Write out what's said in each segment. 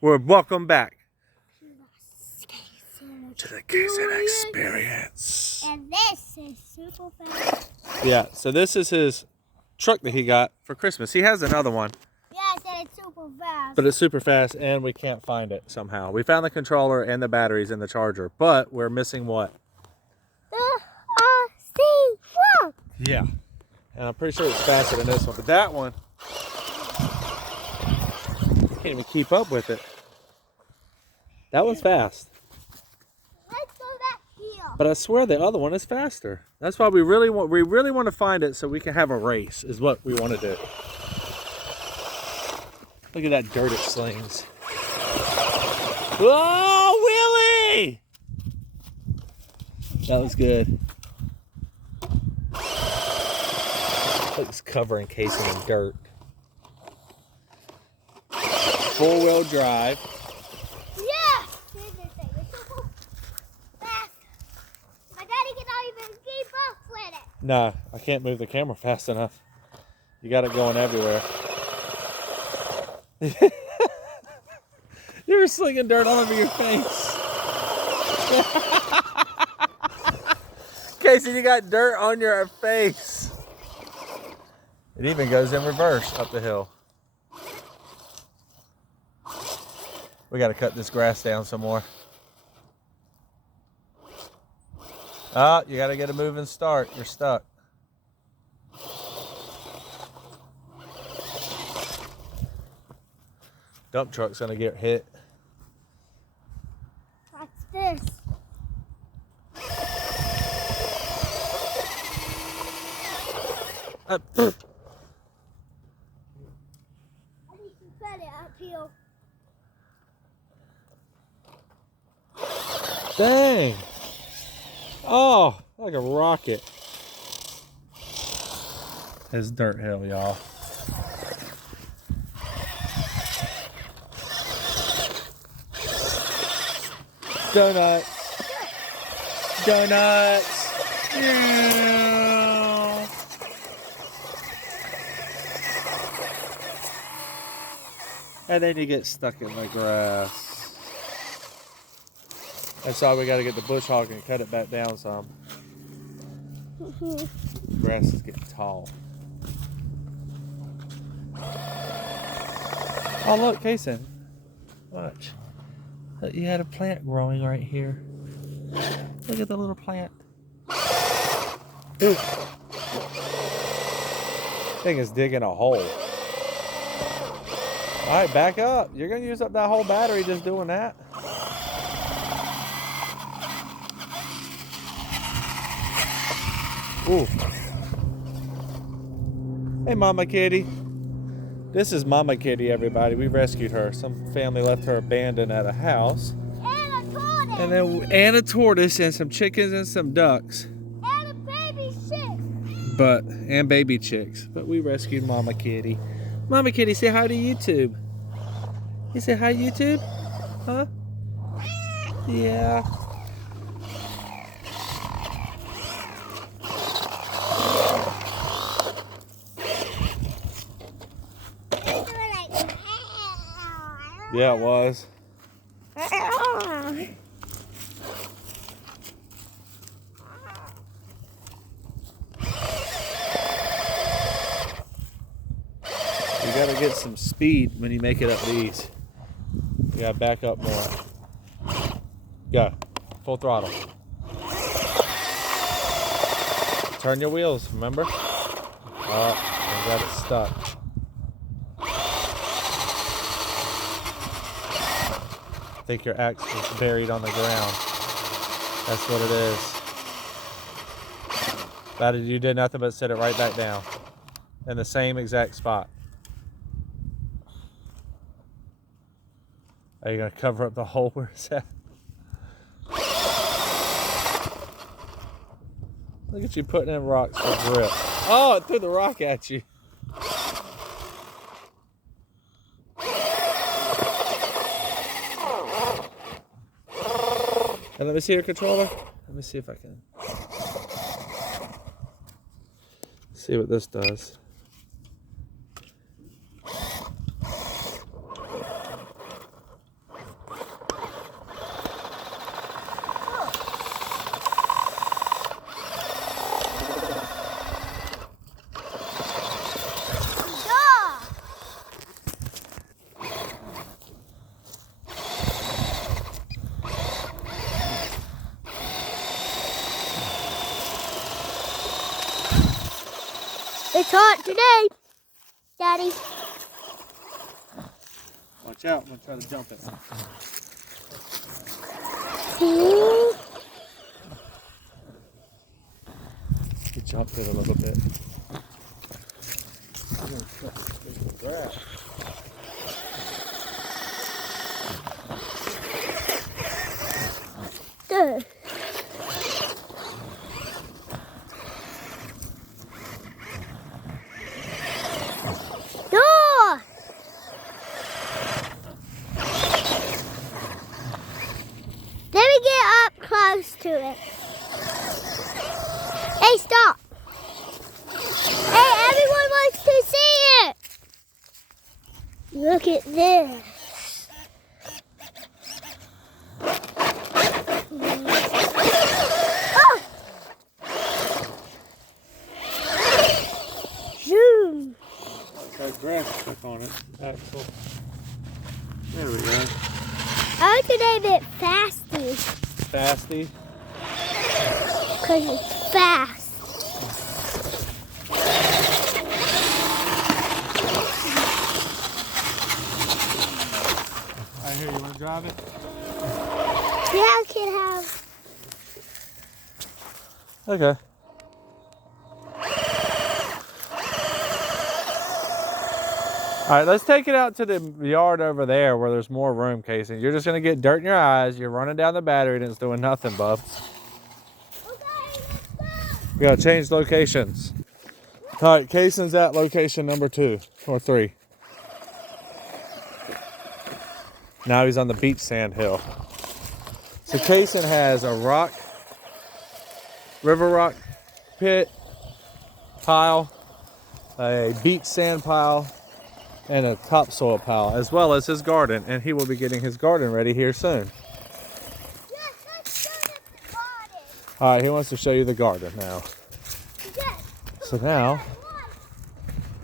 We're welcome back to the Kaysen Experience. And this is super fast. Yeah, so this is his truck that he got for Christmas. He has another one. Yeah, I said it's super fast. But it's super fast and we can't find it somehow. We found the controller and the batteries in the charger, but we're missing what? The RC truck. Yeah. And I'm pretty sure it's faster than this one, but that one, can't even keep up with it. That one's fast. Let's go back here. But I swear the other one is faster. That's why we really want to find it so we can have a race is what we want to do. Look at that dirt it slings. Oh, Willie! That was good. It's covering casing in dirt. Four-wheel drive. Yeah! Here's the thing. It's super fast. My daddy cannot even keep up with it. Nah, I can't move the camera fast enough. You got it going everywhere. You were slinging dirt all over your face. Casey, you got dirt on your face. It even goes in reverse up the hill. We got to cut this grass down some more. Ah, you got to get a moving start. You're stuck. Dump truck's gonna get hit. What's this? I need to put it up here. Dang! Oh, like a rocket. It's dirt hill, y'all. Donuts. Donuts. Yeah. And then you get stuck in the grass. That's why we got to get the bush hog and cut it back down some. The grass is getting tall. Oh look, Kaysen. Watch. Look, you had a plant growing right here. Look at the little plant. Ooh. Thing is digging a hole. All right, back up. You're gonna use up that whole battery just doing that. Ooh. Hey, Mama Kitty. This is Mama Kitty, everybody. We rescued her. Some family left her abandoned at a house. And a tortoise. And a tortoise and some chickens and some ducks. And a baby chick. And baby chicks. But we rescued Mama Kitty. Mama Kitty, say hi to YouTube. You say hi, YouTube? Huh? Yeah. Yeah, it was. You gotta get some speed when you make it up these. You gotta back up more. Go. Full throttle. Turn your wheels, remember? Oh, I got it stuck. I think your axe is buried on the ground. That's what it is. You did nothing but set it right back down in the same exact spot. Are you gonna cover up the hole where it's at? Look at you putting in rocks for grip. Oh, it threw the rock at you. And let me see your controller. Let me see if I can see what this does. It's hot today, Daddy. Watch out, I'm gonna try to jump it. He jumped it a little bit. Good. Door! Let me get up close to it. Hey, stop. Hey, everyone wants to see it. Look at this. Oh! Zoom. Got grass stuck on it. Axle. There we go. I like to name it Fasty. Fasty. Because it's fast. I hear you want to drive it? Yeah, I can have. Okay. All right, let's take it out to the yard over there where there's more room, Casey. You're just gonna get dirt in your eyes. You're running down the battery and it's doing nothing, bub. Okay, let's go. We gotta change locations. All right, Casey's at location number 2 or 3. Now he's on the beach sand hill. So Casey has a river rock pit pile, a beach sand pile, and a topsoil pile, as well as his garden. And he will be getting his garden ready here soon. Yes, let's go to the garden. All right, he wants to show you the garden now. Yes. So now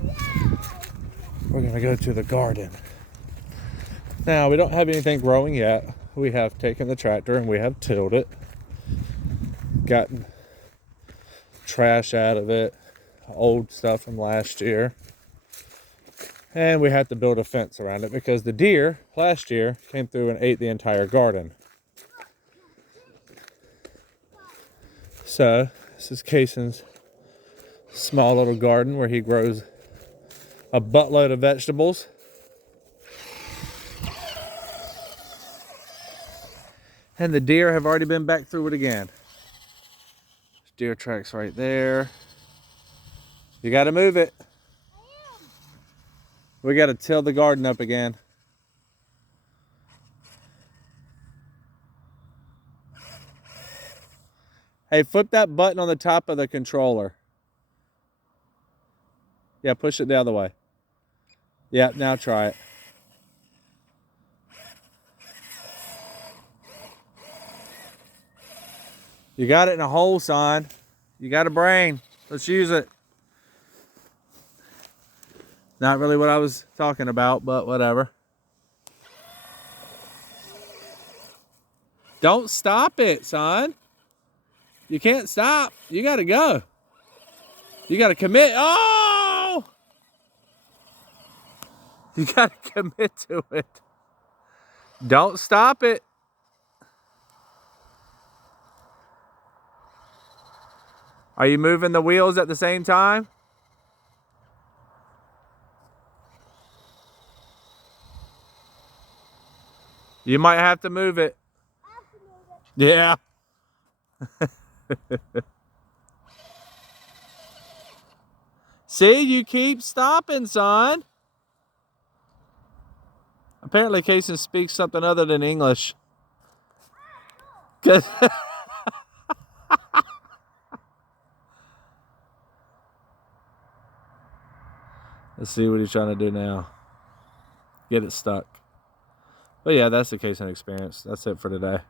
Yeah. we're gonna go to the garden. Now we don't have anything growing yet. We have taken the tractor and we have tilled it, gotten trash out of it, old stuff from last year. And we had to build a fence around it because the deer last year came through and ate the entire garden. So this is Cason's small little garden where he grows a buttload of vegetables. And the deer have already been back through it again. There's deer tracks right there. You got to move it. We got to till the garden up again. Hey, flip that button on the top of the controller. Yeah, push it the other way. Yeah, now try it. You got it in a hole, son. You got a brain. Let's use it. Not really what I was talking about, but whatever. Don't stop it, son. You can't stop. You got to go. You got to commit. Oh! You got to commit to it. Don't stop it. Are you moving the wheels at the same time? You might have to move it. Yeah. See, you keep stopping, son. Apparently, Casey speaks something other than English. Let's see what he's trying to do now. Get it stuck. But yeah, that's the Casey experience. That's it for today.